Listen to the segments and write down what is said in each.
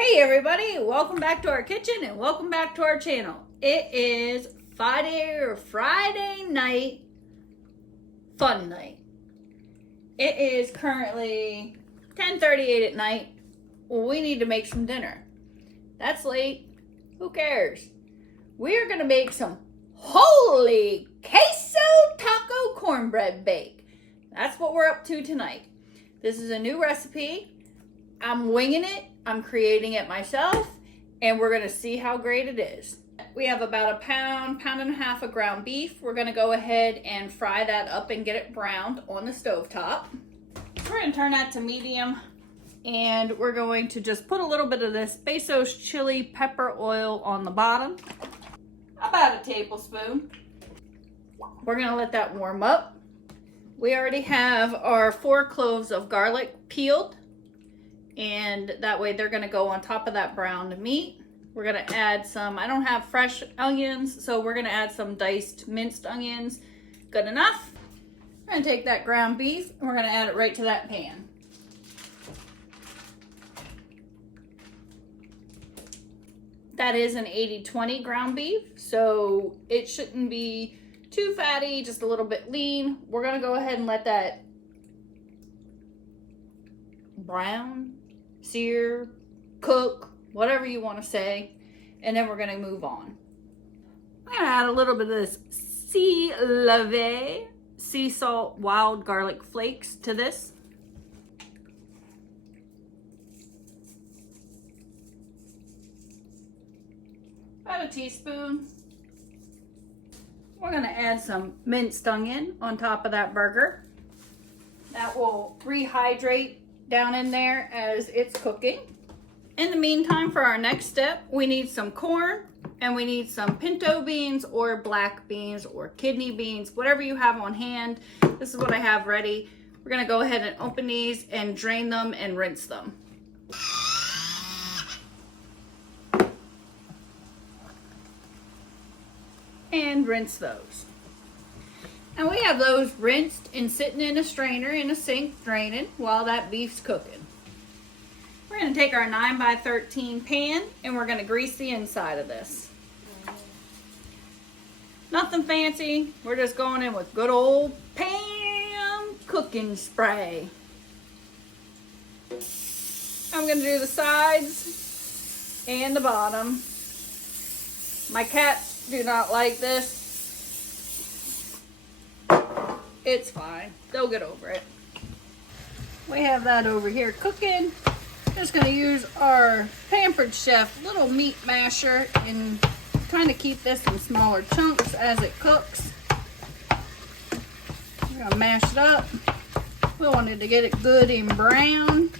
Hey everybody, welcome back to our kitchen and welcome back to our channel. It is Friday night fun night. It is currently 10:38 at night. We need to make some dinner. That's late. Who cares? We are going to make some holy queso taco cornbread bake. That's what we're up to tonight. This is a new recipe. I'm winging it. I'm creating it myself, and we're going to see how great it is. We have about a pound and a half of ground beef. We're going to go ahead and fry that up and get it browned on the stovetop. We're going to turn that to medium, and we're going to just put a little bit of this Queso's chili pepper oil on the bottom, about a tablespoon. We're going to let that warm up. We already have our 4 cloves of garlic peeled, and that way they're going to go on top of that browned meat. We're going to add some, I don't have fresh onions, so we're going to add some diced minced onions. Good enough. We're going to take that ground beef and we're going to add it right to that pan. That is an 80-20 ground beef, so it shouldn't be too fatty, just a little bit lean. We're going to go ahead and let that brown, sear, cook, whatever you want to say, and then we're going to move on. I'm going to add a little bit of this sea salt wild garlic flakes to this. About a teaspoon. We're going to add some minced onion on top of that burger. That will rehydrate down in there as it's cooking. In the meantime, for our next step, we need some corn and we need some pinto beans or black beans or kidney beans, whatever you have on hand. This is what I have ready. We're going to go ahead and open these and drain them and rinse them. And rinse those. And we have those rinsed and sitting in a strainer in a sink draining while that beef's cooking. We're going to take our 9x13 pan and we're going to grease the inside of this. Nothing fancy. We're just going in with good old pan cooking spray. I'm going to do the sides and the bottom. My cats do not like this. It's fine. They'll get over it. We have that over here cooking. Just going to use our Pampered Chef little meat masher and kind of keep this in smaller chunks as it cooks. We're going to mash it up. We wanted to get it good and brown.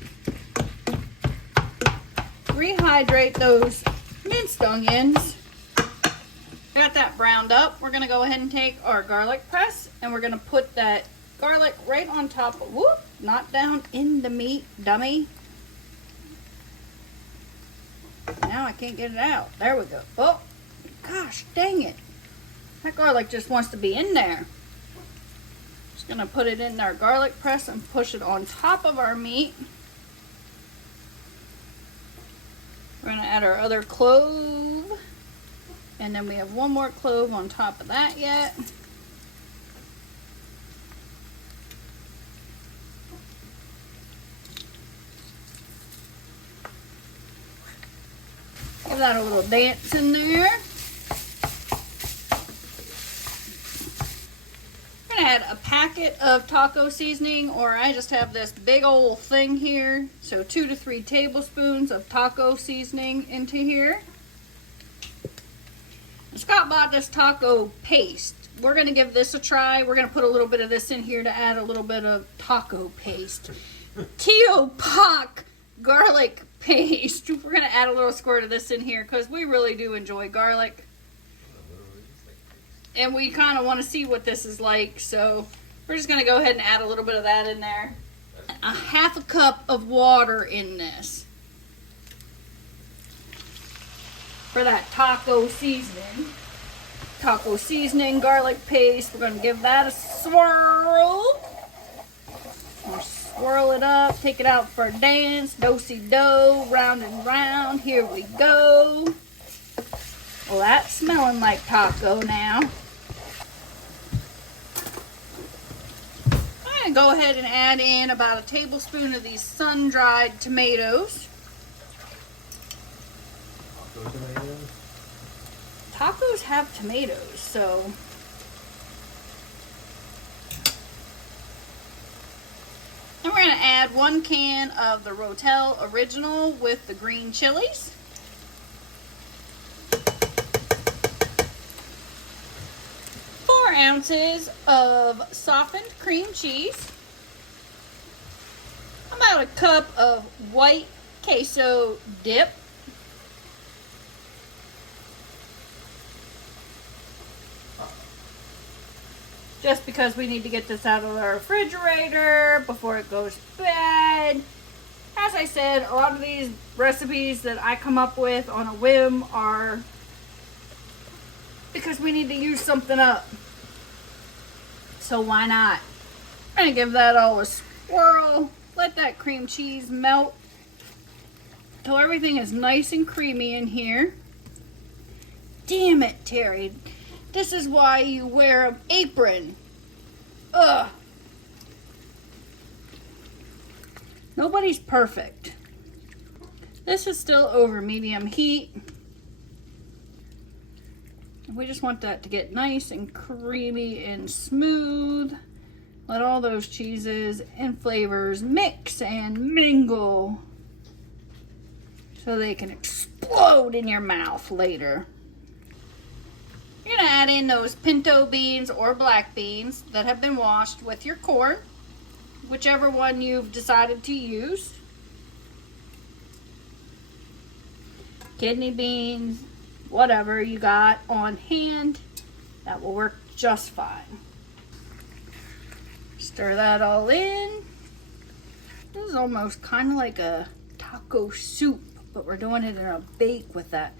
Rehydrate those minced onions. Got that browned up. We're going to go ahead and take our garlic press and we're going to put that garlic right on top of, whoop, not down in the meat, dummy. Now I can't get it out. There we go. Oh, gosh, dang it. That garlic just wants to be in there. Just going to put it in our garlic press and push it on top of our meat. We're going to add our other clove. And then we have one more clove on top of that yet. Give that a little dance in there. I'm gonna add a packet of taco seasoning, or I just have this big old thing here. So 2 to 3 tablespoons of taco seasoning into here. Scott bought this taco paste. We're going to give this a try. We're going to put a little bit of this in here to add a little bit of taco paste. Tio Pak garlic paste. We're going to add a little squirt of this in here because we really do enjoy garlic. And we kind of want to see what this is like. So we're just going to go ahead and add a little bit of that in there. A half a cup of water in this. For that taco seasoning, garlic paste, we're going to give that a swirl. swirl it up, take it out for a dance, do-si-do, round and round, here we go. Well, that's smelling like taco now. I'm gonna go ahead and add in about a tablespoon of these sun-dried tomatoes. Taco tomatoes? Tacos have tomatoes, so. And we're going to add 1 can of the Rotel Original with the green chilies. 4 ounces of softened cream cheese. About a cup of white queso dip. Just because we need to get this out of the refrigerator before it goes bad. As I said, a lot of these recipes that I come up with on a whim are because we need to use something up. So why not? I'm gonna give that all a swirl. Let that cream cheese melt until everything is nice and creamy in here. Damn it, Terry. This is why you wear an apron. Ugh. Nobody's perfect. This is still over medium heat. We just want that to get nice and creamy and smooth. Let all those cheeses and flavors mix and mingle so they can explode in your mouth later. You're going to add in those pinto beans or black beans that have been washed with your corn, whichever one you've decided to use. Kidney beans, whatever you got on hand, that will work just fine. Stir that all in. This is almost kind of like a taco soup, but we're doing it in a bake with that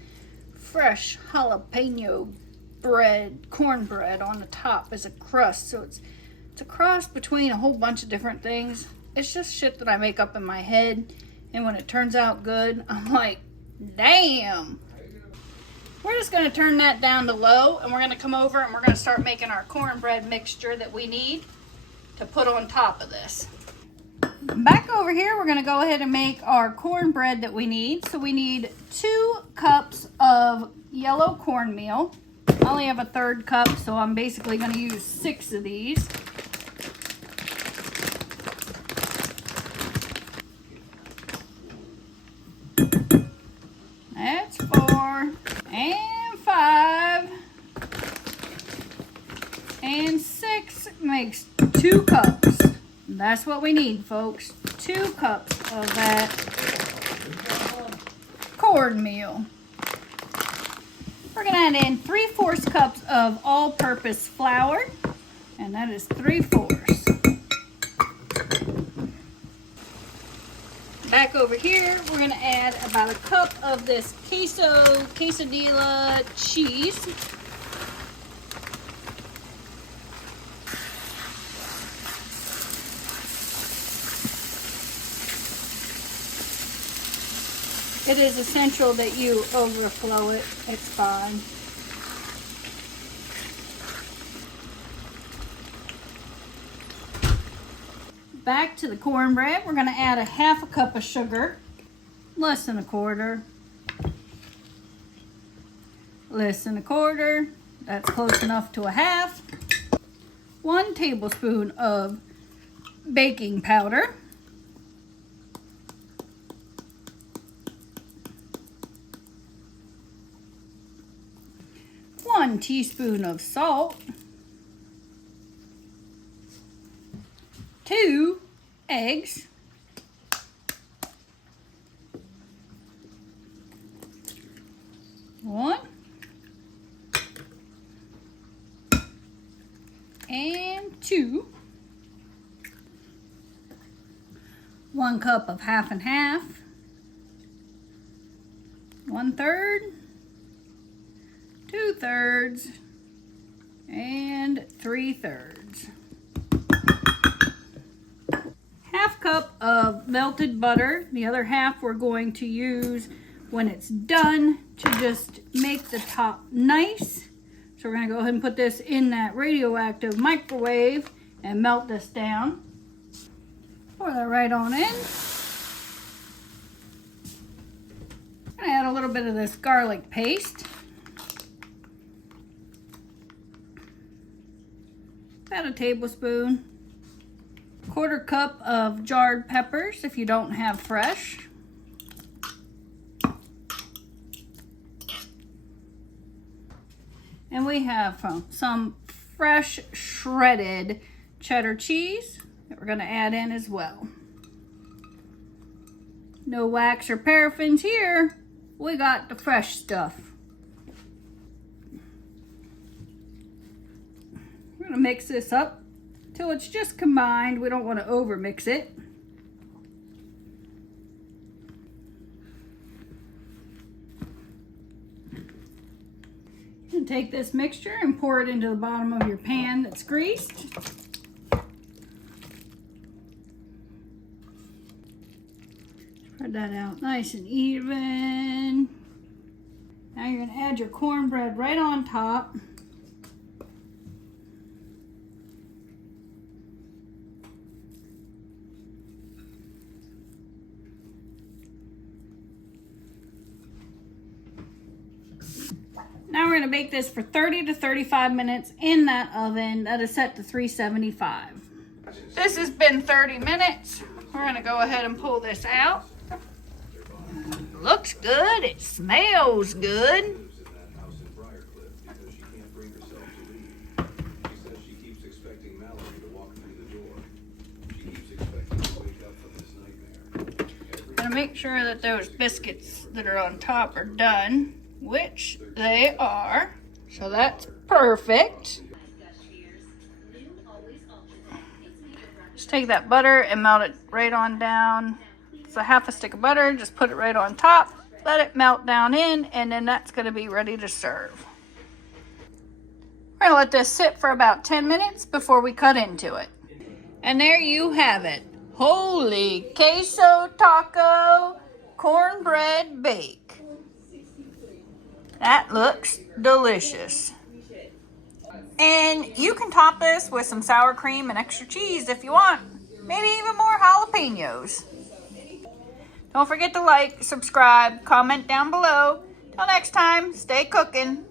fresh jalapeno bread, cornbread on the top as a crust. So it's a cross between a whole bunch of different things. It's just shit that I make up in my head, and when it turns out good, I'm like, damn. We're just going to turn that down to low, and we're going to come over and we're going to start making our cornbread mixture that we need to put on top of this. Back over here, we're going to go ahead and make our cornbread that we need. So we need 2 cups of yellow cornmeal. I only have a 1/3 cup, so I'm basically going to use 6 of these. That's 4 and 5 and 6 makes 2 cups. That's what we need, folks. 2 cups of that cornmeal. We're going to add in 3/4 cups of all-purpose flour, and that is 3/4. Back over here, we're going to add about a cup of this quesadilla cheese. It is essential that you overflow it. It's fine. Back to the cornbread, we're going to add a 1/2 cup of sugar. Less than 1/4. Less than 1/4. That's close enough to a 1/2. 1 tablespoon of baking powder. 1 teaspoon of salt. 2 eggs. 1 and 2. 1 cup of 1/2 and 1/2. 1/3. 2/3 and 3/3. 1/2 cup of melted butter. The other half we're going to use when it's done to just make the top nice. So we're gonna go ahead and put this in that radioactive microwave and melt this down. Pour that right on in. I'm gonna add a little bit of this garlic paste. About a tablespoon. 1/4 cup of jarred peppers if you don't have fresh. And we have some fresh shredded cheddar cheese that we're going to add in as well. No wax or paraffins here. We got the fresh stuff. We're going to mix this up till it's just combined. We don't want to over mix it. And take this mixture and pour it into the bottom of your pan that's greased. Spread that out nice and even. Now you're going to add your cornbread right on top. Now we're going to bake this for 30 to 35 minutes in that oven that is set to 375. This has been 30 minutes. We're going to go ahead and pull this out. Looks good. It smells good. I'm going to make sure that those biscuits that are on top are done, which they are. So that's perfect. Just take that butter and melt it right on down. It's a half a stick of butter. Just put it right on top. Let it melt down in, and then that's going to be ready to serve. We're going to let this sit for about 10 minutes before we cut into it. And there you have it. Holy queso taco cornbread bake. That looks delicious. And you can top this with some sour cream and extra cheese if you want. Maybe even more jalapeños. Don't forget to like, subscribe, comment down below. Till next time, stay cooking.